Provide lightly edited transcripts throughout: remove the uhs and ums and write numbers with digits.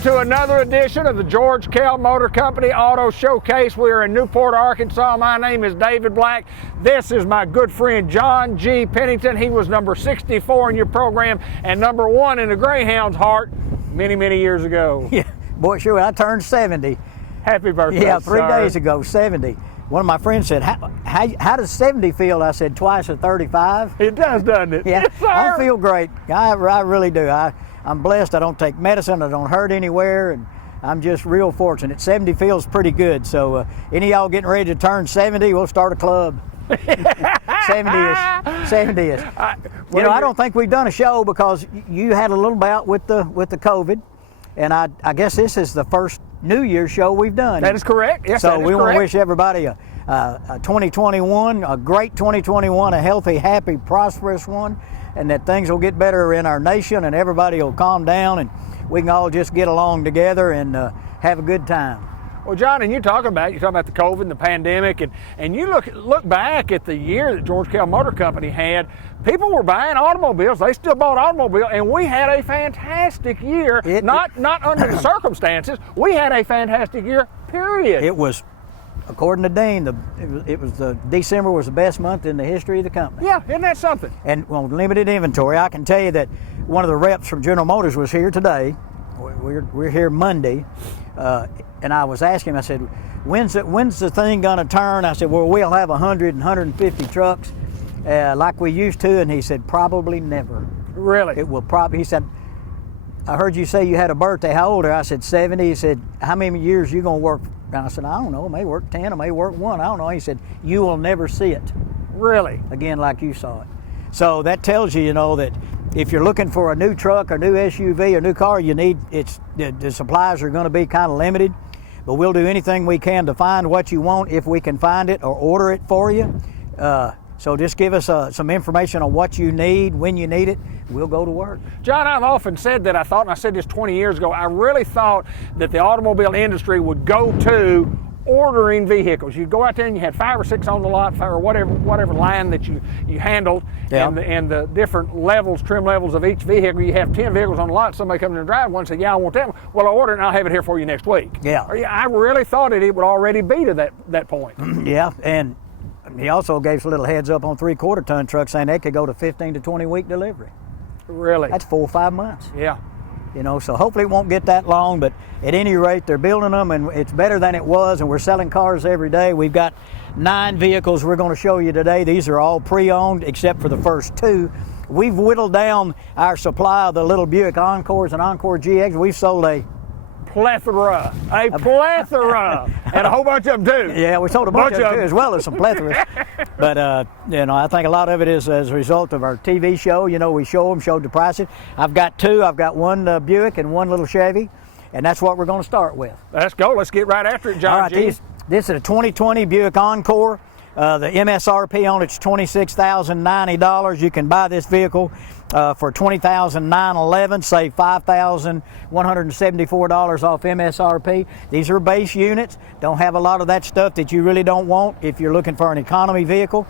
Welcome to another edition of the George Kell Motor Company Auto Showcase. We are in Newport, Arkansas. My name is David Black. This is my good friend John G. Pennington. He was number 64 in your program and number 1 in the Greyhound's heart many, many years ago. Yeah, boy, sure, I turned 70. Happy birthday, Yeah, 3 sir. days ago, 70. One of my friends said, how does 70 feel? I said, twice of 35. It does, doesn't it? Yeah, Yes, sir. I feel great. I really do. I'm blessed. I don't take medicine. I don't hurt anywhere, and I'm just real fortunate. 70 feels pretty good. So any of y'all getting ready to turn 70, we'll start a club. 70-ish. I don't think we've done a show because you had a little bout with the COVID, and I guess this is the first New Year's show we've done. That is correct. Yes, so we want to wish everybody a 2021, a great 2021, a healthy, happy, prosperous one, and that things will get better in our nation and everybody will calm down and we can all just get along together and have a good time. Well, John, and you're talking about the COVID and the pandemic, and you look back at the year that George Kell Motor Company had. People were buying automobiles. They still bought automobiles, and we had a fantastic year. Not under the circumstances. We had a fantastic year. Period. It was, according to Dean, December was the best month in the history of the company. Yeah, isn't that something? And well, limited inventory. I can tell you that one of the reps from General Motors was here today. We're here Monday. And I was asking him, I said, when's the thing going to turn? I said, well, we'll have 100 and 150 trucks like we used to. And he said, probably never. Really? It will probably, he said, I heard you say you had a birthday. How old are you? I said, 70. He said, how many years you going to work? And I said, I don't know. I may work 10. I may work 1. I don't know. He said, you will never see it. Really? Again, like you saw it. So that tells you, that if you're looking for a new truck or new SUV or new car, the supplies are going to be kind of limited. But we'll do anything we can to find what you want if we can find it or order it for you. So just give us some information on what you need, when you need it. We'll go to work. John, I've often said that and I said this 20 years ago, I really thought that the automobile industry would go to ordering vehicles. You go out there and you had 5 or 6 on the lot, or whatever line that you handled, yeah. and the different levels, trim levels of each vehicle. You have 10 vehicles on the lot. Somebody comes in and drives one and says, yeah, I want that one. Well, I order it and I'll have it here for you next week. Yeah. I really thought it would already be to that point. Yeah, and he also gave us a little heads up on 3/4 ton trucks saying they could go to 15 to 20 week delivery. Really? That's 4 or 5 months. Yeah. So hopefully it won't get that long, but at any rate, they're building them and it's better than it was, and we're selling cars every day. We've got 9 vehicles we're going to show you today. These are all pre-owned except for the first 2. We've whittled down our supply of the little Buick Encores and Encore GX. We've sold a plethora, and a whole bunch of them too. Yeah, we sold a bunch of them too, as well as some plethoras. But I think a lot of it is as a result of our TV show. We showed the prices. I've got 2. I've got 1 Buick and 1 little Chevy, and that's what we're going to start with. Let's go. Let's get right after it, John. All right, this is a 2020 Buick Encore. The MSRP on it's $26,090. You can buy this vehicle for $20,911, save $5,174 off MSRP. These are base units. Don't have a lot of that stuff that you really don't want if you're looking for an economy vehicle.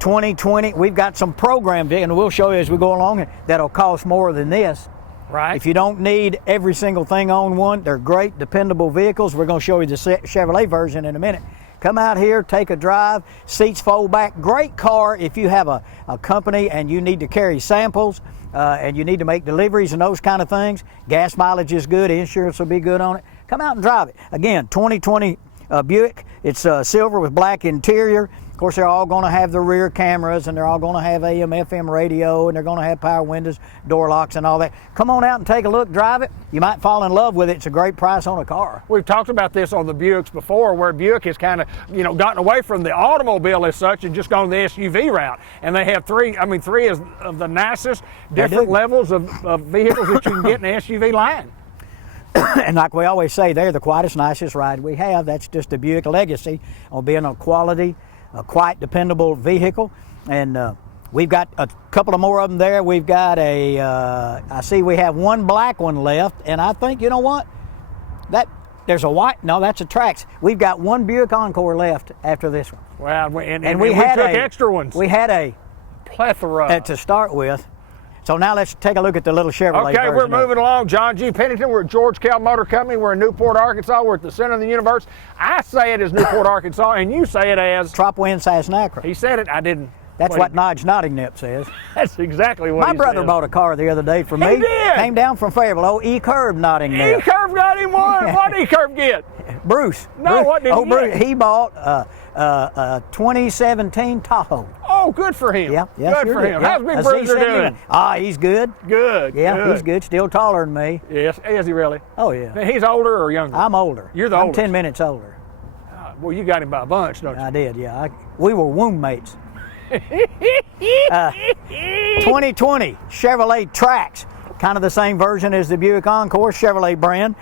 2020, we've got some program vehicles, and we'll show you as we go along, that'll cost more than this. Right. If you don't need every single thing on one, they're great, dependable vehicles. We're going to show you the Chevrolet version in a minute. Come out here, take a drive, seats fold back. Great car if you have a company and you need to carry samples and you need to make deliveries and those kind of things. Gas mileage is good, insurance will be good on it. Come out and drive it. Again, 2020 Buick. It's silver with black interior. Of course, they're all going to have the rear cameras, and they're all going to have AM, FM radio, and they're going to have power windows, door locks, and all that. Come on out and take a look, drive it. You might fall in love with it. It's a great price on a car. We've talked about this on the Buicks before, where Buick has kind of, gotten away from the automobile as such and just gone the SUV route. And they have 3 is of the nicest different levels of vehicles that you can get in the SUV line. And like we always say, they're the quietest, nicest ride we have. That's just a Buick legacy on being a quality, quiet, dependable vehicle. And we've got a couple of more of them there. We've got I see we have 1 black one left, and I think, you know what? There's a white, no, that's a Trax. We've got 1 Buick Encore left after this one. Wow, and we took extra ones. We had a plethora to start with. So now let's take a look at the little Chevrolet Okay, we're version of it. moving along. John G. Pennington, we're at George Kell Motor Company. We're in Newport, Arkansas. We're at the center of the universe. I say it as Newport, Arkansas, and you say it as... Trop Wind Sassnacra. He said it, I didn't. That's what Nodge Nottingnip says. That's exactly what My he brother said. bought a car the other day for me. He did? Came down from Fayetteville. Oh, E-Curb Nottingnip. E-Curve got him one. What did E-Curve get? Bruce. No, Bruce. what did he Bruce, get? he bought a 2017 Tahoe. Oh, good for him. Yeah, yeah, Good sure for did. him. Yeah. How's Big A Bruiser Z71. doing? Ah, he's good. Good. Yeah, good. he's good. Still taller than me. Yes, is he really? Oh, yeah. Now, he's older or younger? I'm older. You're the I'm oldest. 10 minutes older. Well, you got him by a bunch, don't you? I did, yeah. We were womb mates. 2020 Chevrolet Trax, kind of the same version as the Buick Encore, Chevrolet brand.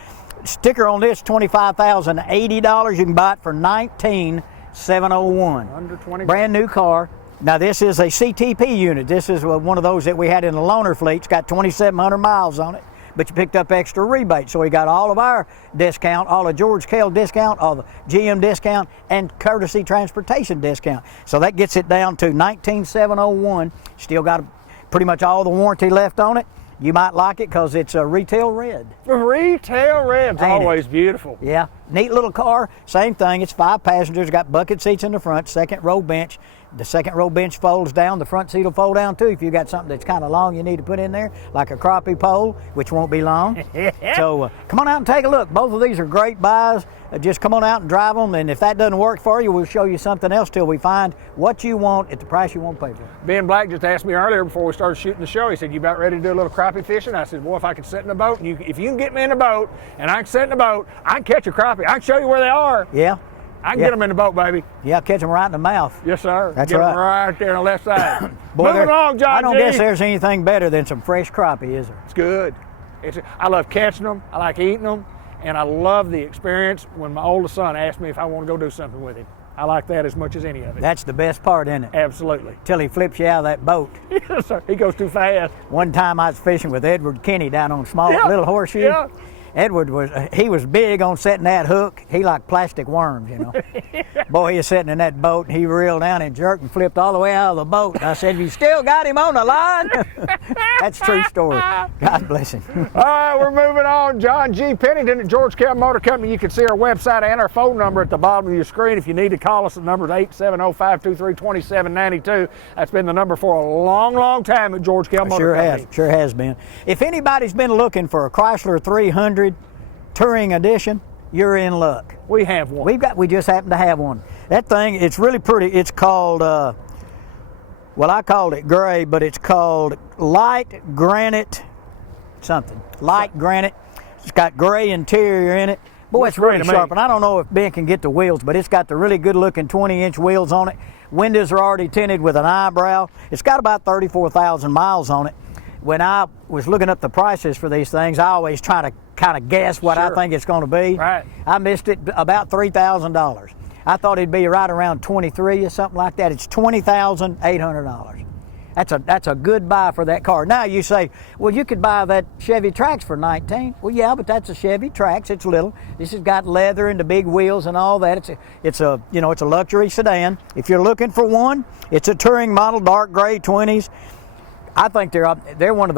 Sticker on this, $25,080. You can buy it for $19,701. Under 20. Brand new car. Now this is a CTP unit. This is one of those that we had in the loaner fleet. It's got 2,700 miles on it, but you picked up extra rebates. So we got all of our discount, all of George Kell discount, all the GM discount, and courtesy transportation discount. So that gets it down to $19,701. Still got pretty much all the warranty left on it. You might like it because it's a retail red. Retail red's Ain't it? always beautiful. Yeah, neat little car. Same thing. It's 5 passengers. Got bucket seats in the front. Second row bench. The second row bench folds down. The front seat will fold down too. If you got something that's kind of long, you need to put in there, like a crappie pole, which won't be long. So come on out and take a look. Both of these are great buys. Just come on out and drive them. And if that doesn't work for you, we'll show you something else till we find what you want at the price you won't pay for. Ben Black just asked me earlier before we started shooting the show. He said, "You about ready to do a little crappie fishing?" I said, "Boy, if I can sit in a boat, and if you can get me in a boat, and I can sit in a boat, I can catch a crappie. I can show you where they are. Yeah. I can get them in the boat, baby." Yeah, catch them right in the mouth. Yes, sir. That's get right. them right there on the left side. Boy, Moving along, John I don't G. guess there's anything better than some fresh crappie, is there? It's good. I love catching them. I like eating them. And I love the experience when my oldest son asked me if I want to go do something with him. I like that as much as any of it. That's the best part, isn't it? Absolutely. Till he flips you out of that boat. Yes, sir. He goes too fast. One time I was fishing with Edward Kinney down on Yeah. Little Horseshoe. Yeah. Edward was big on setting that hook. He liked plastic worms, you know. Boy, he was sitting in that boat and he reeled down and jerked and flipped all the way out of the boat. And I said, "You still got him on the line?" That's a true story. God bless him. All right, we're moving on. John G. Pennington at George Kell Motor Company. You can see our website and our phone number at the bottom of your screen. If you need to call us, the number is 870-523-2792. That's been the number for a long, long time at George Kell Motor Company. Sure has been. If anybody's been looking for a Chrysler 300 Touring Edition, you're in luck. We have one. We just happen to have one. That thing, it's really pretty. It's called, well, I called it gray, but it's called light granite something. Light granite. It's got gray interior in it. Boy, Looks it's really great to me. sharp. And I don't know if Ben can get the wheels, but it's got the really good looking 20-inch wheels on it. Windows are already tinted with an eyebrow. It's got about 34,000 miles on it. When I was looking up the prices for these things, I always try to kind of guess what I Sure. think it's going to be. Right. I missed it about $3,000. I thought it'd be right around 23 or something like that. It's $20,800. That's a good buy for that car. Now you say, well, you could buy that Chevy Trax for 19. Well, yeah, but that's a Chevy Trax. It's little. This has got leather and the big wheels and all that. It's a luxury sedan. If you're looking for one, it's a touring model, dark gray 20s. I think they're one of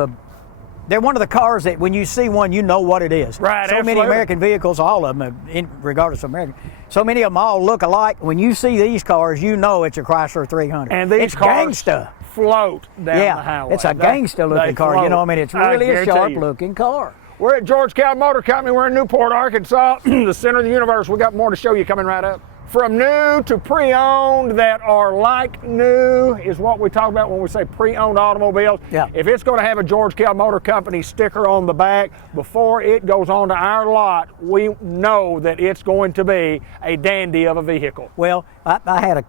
the cars that when you see one, you know what it is. Right, So many absolutely. American vehicles, all of them, regardless of American, so many of them all look alike. When you see these cars, you know it's a Chrysler 300. And these it's cars gangsta. float down the Yeah, highway. it's a gangsta looking car. float. You know, I mean, it's really a guarantee sharp you. looking car. We're at George Kell Motor Company. We're in Newport, Arkansas, the center of the universe. We got more to show you coming right up. From new to pre-owned that are like new is what we talk about when we say pre-owned automobiles. Yeah. If it's going to have a George Kell Motor Company sticker on the back, before it goes onto our lot, we know that it's going to be a dandy of a vehicle. Well, I had a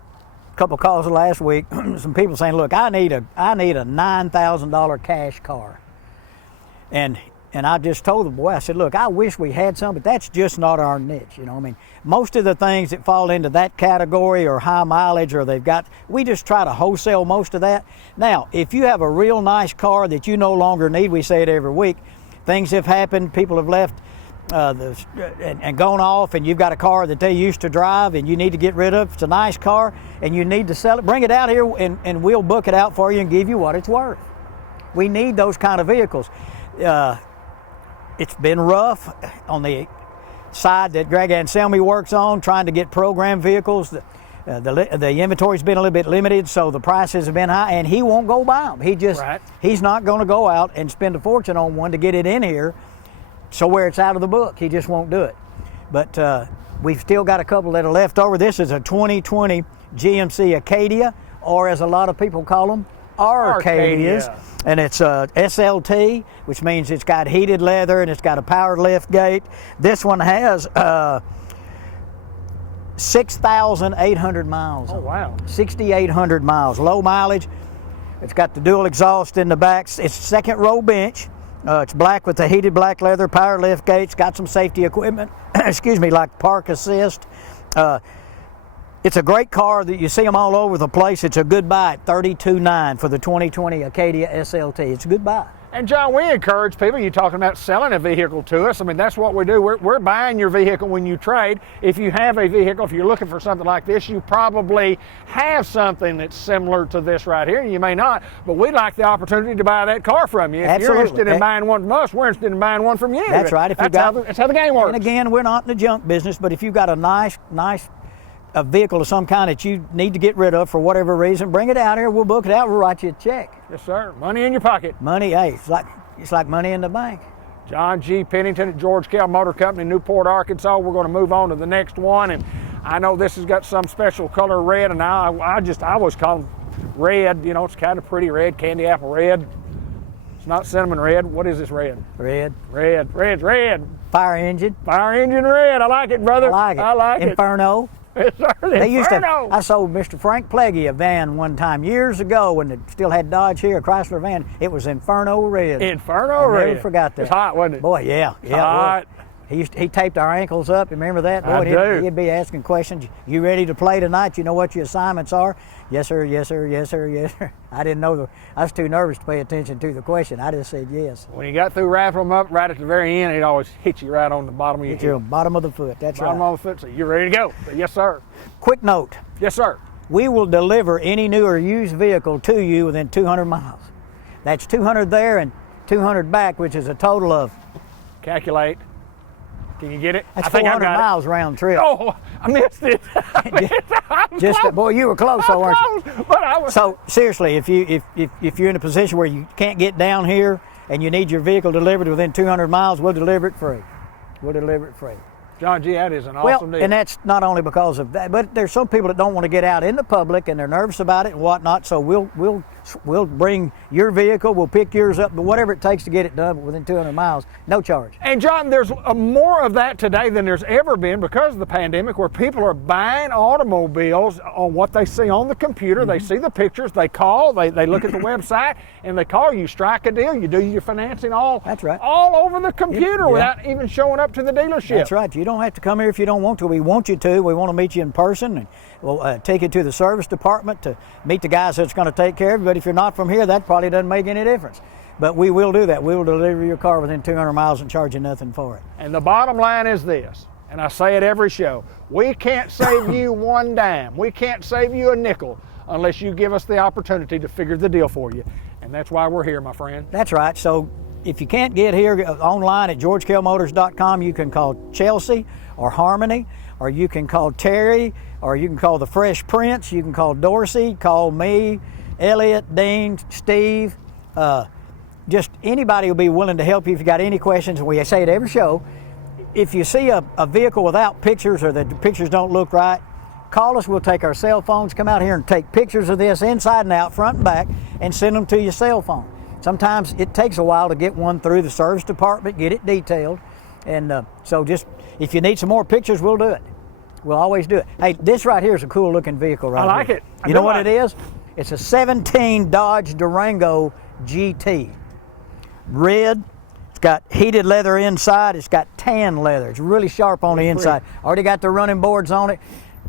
couple calls last week. Some people saying, "Look, I need a $9,000 cash car," and I just told the boy, I said, "Look, I wish we had some, but that's just not our niche. You know, I mean, most of the things that fall into that category are high mileage, or we just try to wholesale most of that. Now, if you have a real nice car that you no longer need, we say it every week, things have happened, people have left and gone off, and you've got a car that they used to drive and you need to get rid of. It's a nice car and you need to sell it. Bring it out here and we'll book it out for you and give you what it's worth." We need those kind of vehicles. It's been rough on the side that Greg Anselmi works on, trying to get program vehicles. The inventory's been a little bit limited, so the prices have been high, and he won't go buy them. He's not going to go out and spend a fortune on one to get it in here, so where it's out of the book, he just won't do it. But we've still got a couple that are left over. This is a 2020 GMC Acadia, or as a lot of people call them, Arcadias. And it's a SLT, which means it's got heated leather and it's got a powered lift gate. This one has 6,800 miles. Oh, wow. 6,800 miles. Low mileage. It's got the dual exhaust in the back. It's second row bench. It's black with the heated black leather, power lift gates. Got some safety equipment, excuse me, like park assist. It's a great car that you see them all over the place. It's a good buy at $32,900 for the 2020 Acadia SLT. It's a good buy. And John, we encourage people, you're talking about selling a vehicle to us. I mean, that's what we do. We're buying your vehicle when you trade. If you have a vehicle, if you're looking for something like this, you probably have something that's similar to this right here. You may not, but we'd like the opportunity to buy that car from you. If Absolutely. you're interested in buying one from us, we're interested in buying one from you. That's right. That's how the game works. And again, we're not in the junk business, but if you've got a nice a vehicle of some kind that you need to get rid of for whatever reason, bring it out here. We'll book it out. We'll write you a check. Yes, sir. Money in your pocket. Money, hey, it's like money in the bank. John G. Pennington at George Kell Motor Company, Newport, Arkansas. We're going to move on to the next one, and I know this has got some special color red, and I always call them red. You know, it's kind of pretty red, candy apple red. It's not cinnamon red. What is this red? Red. Red's red. Fire engine. Fire engine red. I like it, brother. I like it. Inferno. Yes, sir. Inferno. I sold Mr. Frank Pleggy a van one time years ago when it still had Dodge here, a Chrysler van. It was Inferno red. Inferno red. I never forgot that. It's hot, wasn't it? Boy, yeah. Hot. He taped our ankles up. Remember that? Boy, I do. He'd be asking questions. You ready to play tonight? You know what your assignments are? Yes, sir. Yes, sir. Yes, sir. Yes, sir. I didn't know. I was too nervous to pay attention to the question. I just said yes. When you got through wrapping them up, right at the very end, he'd always hit you right on the bottom of your Hit you on the bottom of the foot. That's right. Bottom of the foot. So you're ready to go. Yes, sir. Quick note. Yes, sir. We will deliver any new or used vehicle to you within 200 miles. That's 200 there and 200 back, which is a total of... Calculate. Can you get it? That's 400 miles round trip. Oh, I missed it. Boy, you were close, though, weren't you? But I was. So seriously, if you're in a position where you can't get down here and you need your vehicle delivered within 200 miles, we'll deliver it free. We'll deliver it free. John G., that is an awesome deal. And that's not only because of that, but there's some people that don't want to get out in the public and they're nervous about it and whatnot. So we'll bring your vehicle, we'll pick yours up, but whatever it takes to get it done within 200 miles, no charge. And John, there's more of that today than there's ever been because of the pandemic, where people are buying automobiles on what they see on the computer. Mm-hmm. They see the pictures, they call, they look at the website, and they call you, strike a deal, you do your financing That's right. all over the computer without even showing up to the dealership. That's right. You don't have to come here if you don't want to. We want you to. We want to meet you in person, and we'll take you to the service department to meet the guys that's going to take care of you. But if you're not from here, that probably doesn't make any difference. But we will do that. We will deliver your car within 200 miles and charge you nothing for it. And the bottom line is this, and I say it every show, we can't save you one dime. We can't save you a nickel unless you give us the opportunity to figure the deal for you. And that's why we're here, my friend. That's right. So if you can't get here online at georgekellmotors.com, you can call Chelsea or Harmony, or you can call Terry, or you can call the Fresh Prince, you can call Dorsey, call me, Elliot, Dean, Steve, just anybody will be willing to help you if you got any questions. We say it every show. If you see a vehicle without pictures or the pictures don't look right, call us. We'll take our cell phones, come out here and take pictures of this inside and out, front and back, and send them to your cell phone. Sometimes it takes a while to get one through the service department, get it detailed. And so just, if you need some more pictures, we'll do it. We'll always do it. Hey, this right here is a cool looking vehicle right here. I like it. You know what it is? It's a 17 Dodge Durango GT. Red. It's got heated leather inside. It's got tan leather. It's really sharp on the inside. Already got the running boards on it.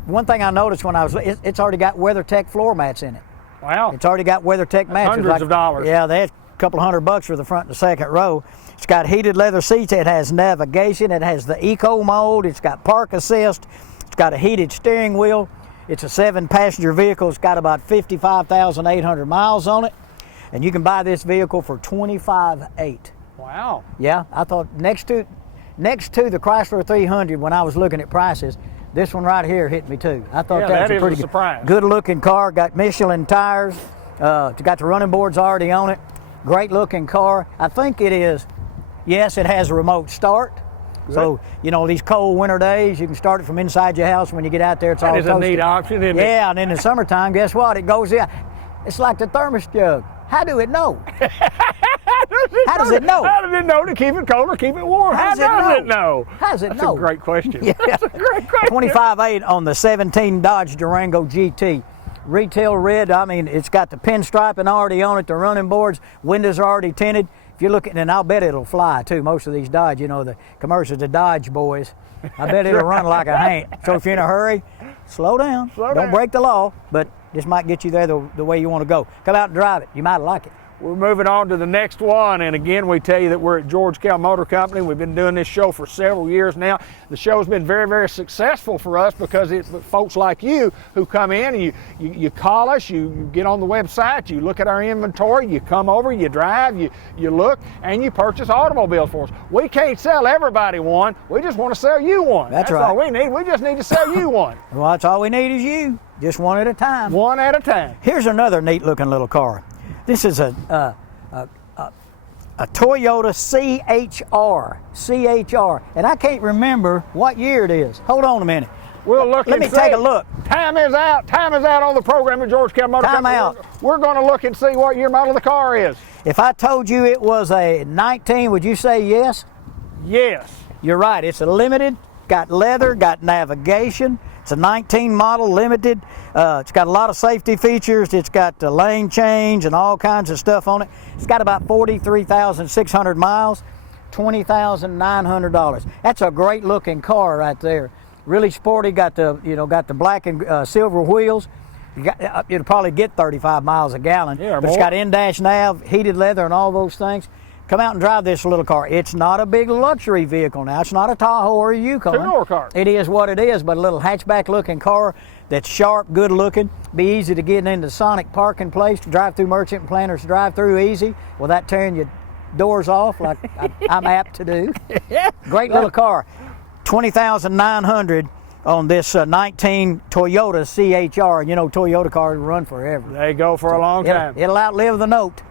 One thing I noticed when I was, it's already got WeatherTech floor mats in it. Wow. It's already got WeatherTech mats. Hundreds of dollars. Yeah, they had a couple $100 for the front and the second row. It's got heated leather seats. It has navigation. It has the eco mode. It's got park assist. It's got a heated steering wheel. It's a 7-passenger vehicle. It's got about 55,800 miles on it. And you can buy this vehicle for $25,800. Wow. Yeah, I thought next to the Chrysler 300, when I was looking at prices, this one right here hit me too. I thought that was a pretty surprise. Good looking car. Got Michelin tires. Got the running boards already on it. Great looking car. I think it is. Yes, it has a remote start. Good. So, you know, these cold winter days, you can start it from inside your house. When you get out there, it's all toasty. That is a neat option, isn't it? Yeah, and in the summertime, guess what? It goes in. It's like the thermos jug. How do it know? How does it know? How does it know to keep it cold or keep it warm? How does it know? How does it That's know? a great question. Yeah. That's a great question. 25.8 on the 17 Dodge Durango GT. Retail red, I mean, it's got the pinstriping already on it, the running boards, windows are already tinted. If you're looking, and I'll bet it'll fly too. Most of these Dodge, you know, the commercials, the Dodge boys, I bet it'll run like a Hank. So if you're in a hurry, slow down. Don't break the law, but this might get you there the way you want to go. Come out and drive it. You might like it. We're moving on to the next one, and again, we tell you that we're at George Kell Motor Company. We've been doing this show for several years now. The show's been very, very successful for us because it's folks like you who come in and you call us, you get on the website, you look at our inventory, you come over, you drive, you look, and you purchase automobiles for us. We can't sell everybody one. We just want to sell you one. That's right. all we need. We just need to sell you one. Well, that's all we need is you. Just one at a time. One at a time. Here's another neat-looking little car. This is a Toyota CHR, and I can't remember what year it is. Hold on a minute. We'll look. Let me take a look. Time is out. Time is out on the program at George Kell Motor Company. Time out. We're going to look and see what year model the car is. If I told you it was a 19, would you say yes? Yes. You're right. It's a limited. Got leather. Got navigation. It's a 19 model limited. It's got a lot of safety features. It's got the lane change and all kinds of stuff on it. It's got about 43,600 miles, $20,900. That's a great looking car right there. Really sporty. Got the black and silver wheels. It'll probably get 35 miles a gallon. Yeah, but it's got in-dash nav, heated leather, and all those things. Come out and drive this little car. It's not a big luxury vehicle now. It's not a Tahoe or a Yukon. Two-door car. It is what it is, but a little hatchback looking car that's sharp, good looking, be easy to get into Sonic parking place, to drive through Merchant and Planters drive through easy without tearing your doors off like I'm apt to do. Great little car. $20,900 on this 19 Toyota CHR. You know, Toyota cars run forever. They go for a long time. It'll outlive the note.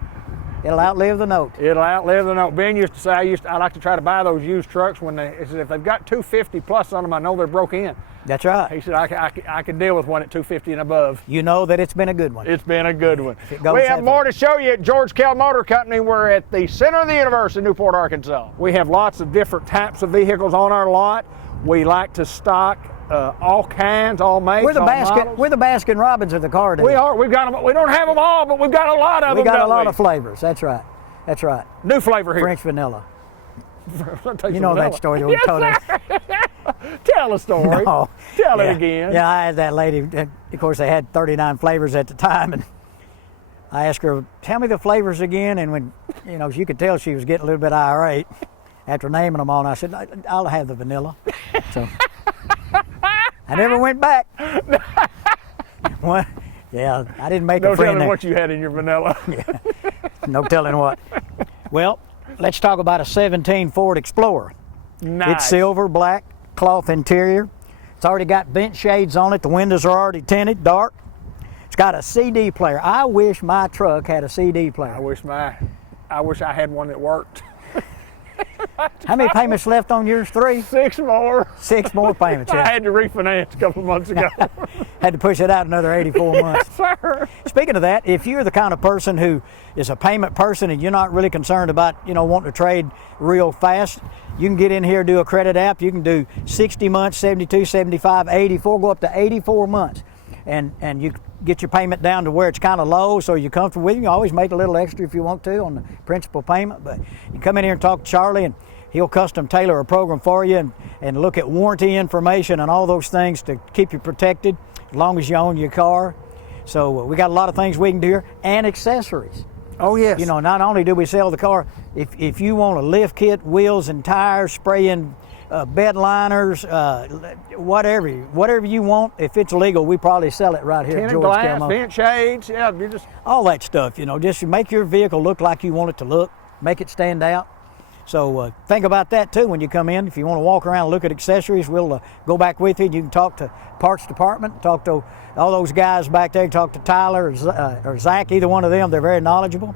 It'll outlive the note. It'll outlive the note. Ben used to say, I like to try to buy those used trucks when he said, if they've got 250 plus on them, I know they're broke in. That's right. He said, I can deal with one at 250 and above. You know that it's been a good one. It's been a good one. We have more to show you at George Kell Motor Company. We're at the center of the universe in Newport, Arkansas. We have lots of different types of vehicles on our lot. We like to stock all kinds, all makes, We're the models. Baskin Robbins of the car dealer. We are. We've got them. We don't have them all, but we've got a lot of them. We got a lot of flavors. That's right. That's right. New flavor here. French vanilla. You know vanilla. that story that we told us. Tell a story. No. Tell it again. Yeah, I had that lady. Of course, they had 39 flavors at the time, and I asked her, "Tell me the flavors again." And when, you know, you could tell she was getting a little bit irate after naming them all. And I said, "I'll have the vanilla." So I never went back. Well, yeah, I didn't make a friend. No telling there. what you had in your vanilla. Yeah. No telling what. Well, let's talk about a 17 Ford Explorer. Nice. It's silver, black, cloth interior. It's already got vent shades on it. The windows are already tinted, dark. It's got a CD player. I wish my truck had a CD player. I wish I had one that worked. How many payments left on yours? 3? 6 more. 6 more payments. Yeah. I had to refinance a couple of months ago. Had to push it out another 84 months. Yes, sir. Speaking of that, if you're the kind of person who is a payment person and you're not really concerned about, wanting to trade real fast, you can get in here, do a credit app. You can do 60 months, 72, 75, 84, go up to 84 months. And you get your payment down to where it's kind of low, so you're comfortable with it. You can always make a little extra if you want to on the principal payment. But you come in here and talk to Charlie, and he'll custom tailor a program for you and look at warranty information and all those things to keep you protected as long as you own your car. So we got a lot of things we can do here, and accessories. Oh, yes. Not only do we sell the car, if you want a lift kit, wheels and tires, spraying bed liners, whatever you want. If it's legal, we probably sell it right here at Tinted George glass, Kell. vent shades, yeah, you just All that stuff, just make your vehicle look like you want it to look, make it stand out. So think about that too when you come in. If you want to walk around and look at accessories, we'll go back with you. You can talk to parts department, talk to all those guys back there, talk to Tyler or Zach, either one of them. They're very knowledgeable.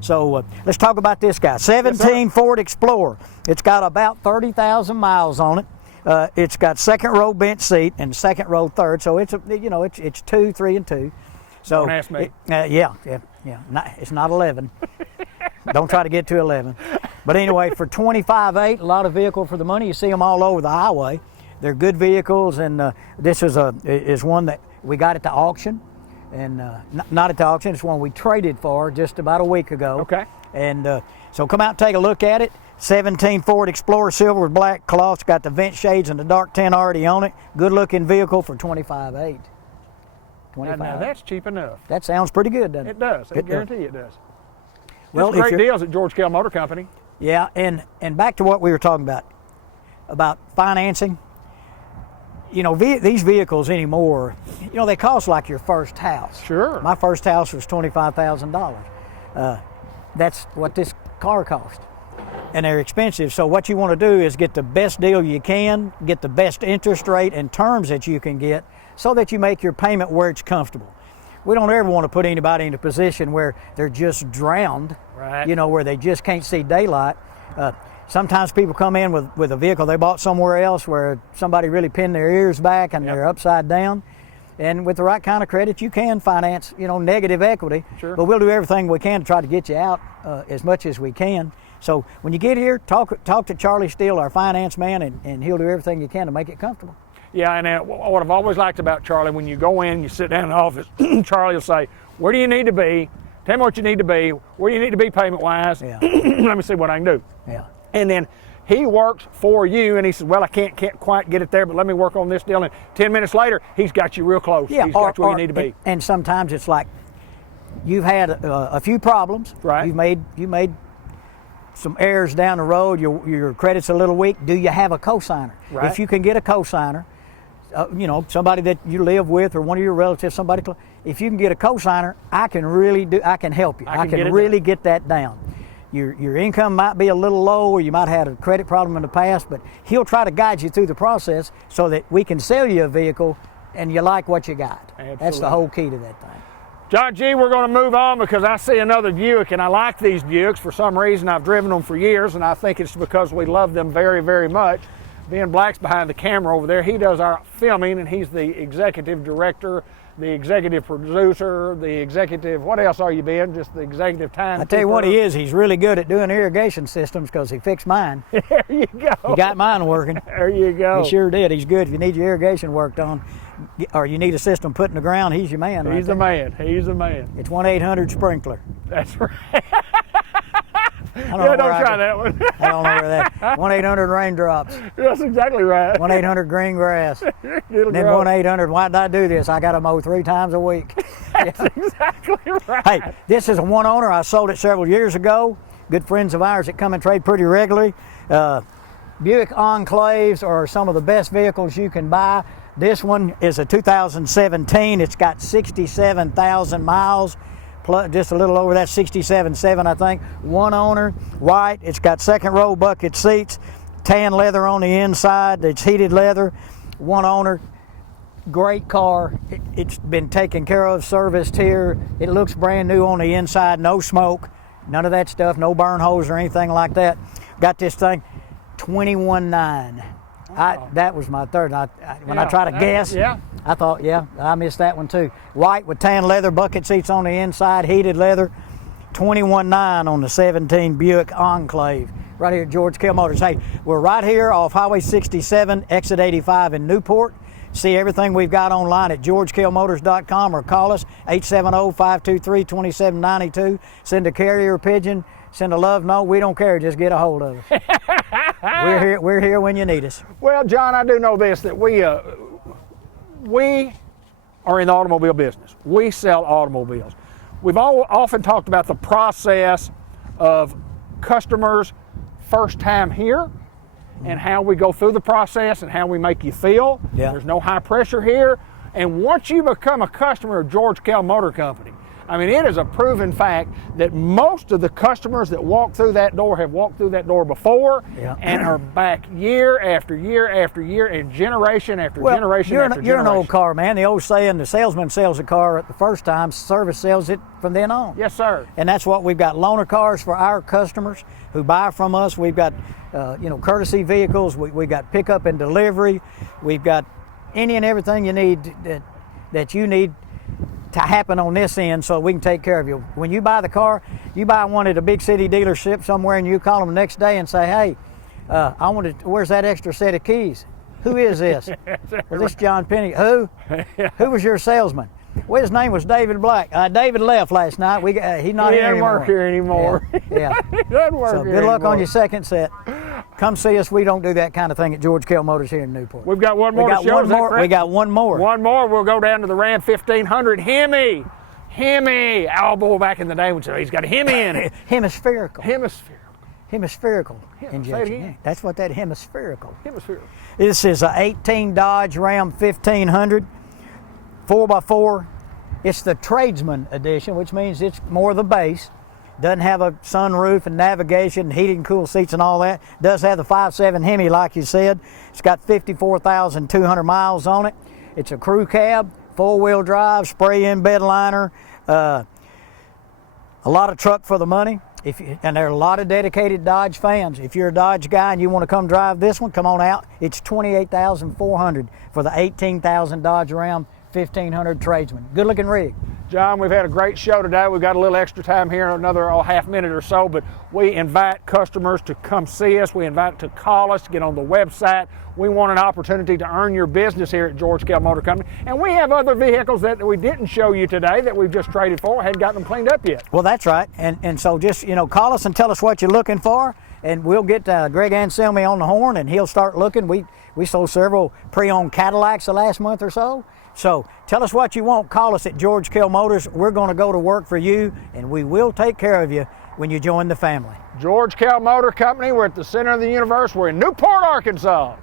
So let's talk about this guy. 17 Ford Explorer. It's got about 30,000 miles on it. It's got second row bench seat and second row third. So it's it's 2, 3, and 2. So don't ask me. Yeah. It's not 11. Don't try to get to 11. But anyway, for $25,800, a lot of vehicle for the money. You see them all over the highway. They're good vehicles, and this is one that we got at the auction. And not at the auction, it's one we traded for just about a week ago. Okay. And so come out and take a look at it. 17 Ford Explorer, silver with black cloths, got the vent shades and the dark tint already on it. Good looking vehicle for $25,800. Now that's cheap enough. That sounds pretty good, doesn't it? It does. I guarantee it does. Well, There's great deals at George Kell Motor Company. Yeah, and back to what we were talking about financing. These vehicles anymore, they cost like your first house. Sure. My first house was $25,000. That's what this car cost. And they're expensive. So what you want to do is get the best deal you can, get the best interest rate and terms that you can get so that you make your payment where it's comfortable. We don't ever want to put anybody in a position where they're just drowned, right. Where they just can't see daylight. Sometimes people come in with a vehicle they bought somewhere else where somebody really pinned their ears back and they're upside down. And with the right kind of credit, you can finance, negative equity. Sure. But we'll do everything we can to try to get you out as much as we can. So when you get here, talk to Charlie Steele, our finance man, and he'll do everything he can to make it comfortable. Yeah, and what I've always liked about Charlie, when you go in, you sit down in the office, Charlie will say, where do you need to be? Tell me what you need to be. Where do you need to be payment-wise? Yeah. Let me see what I can do. Yeah. And then he works for you, and he says, well, I can't quite get it there, but let me work on this deal. And 10 minutes later, he's got you real close. Yeah, he's got you where you need to be. And sometimes it's like you've had a few problems. Right. You made some errors down the road. Your credit's a little weak. Do you have a cosigner? Right. If you can get a cosigner, somebody that you live with or one of your relatives, somebody, if you can get a cosigner, I can help you. I can really get that down. Your income might be a little low, or you might have had a credit problem in the past, but he'll try to guide you through the process so that we can sell you a vehicle and you like what you got. Absolutely. That's the whole key to that thing. John G., we're going to move on because I see another Buick, and I like these Buicks. For some reason, I've driven them for years, and I think it's because we love them very, very much. Ben Black's behind the camera over there. He does our filming, and he's the executive director, the executive producer, the executive, what else are you, Ben? Just the executive time. I tell you what he is, he's really good at doing irrigation systems because he fixed mine. There you go. He got mine working. There you go. He sure did. He's good. If you need your irrigation worked on, or you need a system put in the ground, he's your man. He's the man. He's the man. It's 1-800-SPRINKLER. That's right. Don't try that one. I don't know where that. 1-800-RAINDROPS. That's exactly right. 1-800-GREEN-GRASS. And then 1-800, why did I do this? I got to mow 3 times a week. That's exactly right. Hey, this is a one owner. I sold it several years ago. Good friends of ours that come and trade pretty regularly. Buick Enclaves are some of the best vehicles you can buy. This one is a 2017. It's got 67,000 miles. Plus, just a little over that, 67.7, I think. One owner, white. It's got second row bucket seats, tan leather on the inside. It's heated leather. One owner, great car. It's been taken care of, serviced here. It looks brand new on the inside. No smoke, none of that stuff. No burn holes or anything like that. Got this thing, 21.9. That was my third. When I try to guess, I thought, I missed that one too. White with tan leather, bucket seats on the inside, heated leather, 21.9 on the 17 Buick Enclave, right here at George Kell Motors. Hey, we're right here off Highway 67, exit 85 in Newport. See everything we've got online at georgekellmotors.com or call us 870-523-2792. Send a carrier pigeon, send a love note. We don't care. Just get a hold of us. We're here when you need us. Well, John, I do know this, that we are in the automobile business. We sell automobiles. We've often talked about the process of customers first time here and how we go through the process and how we make you feel. Yeah. There's no high pressure here. And once you become a customer of George Kell Motor Company, I mean, it is a proven fact that most of the customers that walk through that door have walked through that door before and are back year after year after year and generation after generation after generation. You're an old car man. The old saying, the salesman sells a car at the first time, service sells it from then on. Yes, sir. And that's what we've got, loaner cars for our customers who buy from us. We've got, courtesy vehicles. We've got pickup and delivery. We've got any and everything you need that you need to happen on this end so we can take care of you. When you buy the car, you buy one at a big city dealership somewhere and you call them the next day and say, hey, where's that extra set of keys? Who is this? Well, this is John Penny. Who? Who was your salesman? Well, his name was David Black. David left last night. He's not here anymore. He doesn't work here anymore. Yeah. He doesn't work so here good luck anymore. on your second set. Come see us. We don't do that kind of thing at George Kell Motors here in Newport. We've got one more to show. We got one more. One more. We'll go down to the Ram 1500 Hemi. Hemi. Oh, boy, back in the day, he's got a Hemi in it. Hemispherical. Hemispherical. Injection. Yeah, that's what that hemispherical. Hemispherical. This is a 18 Dodge Ram 1500, 4x4. It's the tradesman edition, which means it's more the base. Doesn't have a sunroof and navigation, heated and cool seats and all that. Does have the 5.7 Hemi, like you said. It's got 54,200 miles on it. It's a crew cab, four-wheel drive, spray-in bed liner. A lot of truck for the money. And there are a lot of dedicated Dodge fans. If you're a Dodge guy and you want to come drive this one, come on out. It's $28,400 for the 18,000 Dodge Ram 1500 tradesman. Good looking rig. John, we've had a great show today. We've got a little extra time here, another half minute or so, but we invite customers to come see us. We invite to call us, to get on the website. We want an opportunity to earn your business here at George Kell Motor Company. And we have other vehicles that we didn't show you today that we've just traded for, hadn't gotten them cleaned up yet. Well, that's right. And so just, call us and tell us what you're looking for, and we'll get Greg Anselmi on the horn, and he'll start looking. We sold several pre-owned Cadillacs the last month or so. So tell us what you want. Call us at George Kell Motors. We're going to go to work for you, and we will take care of you when you join the family. George Kell Motor Company, we're at the center of the universe. We're in Newport, Arkansas.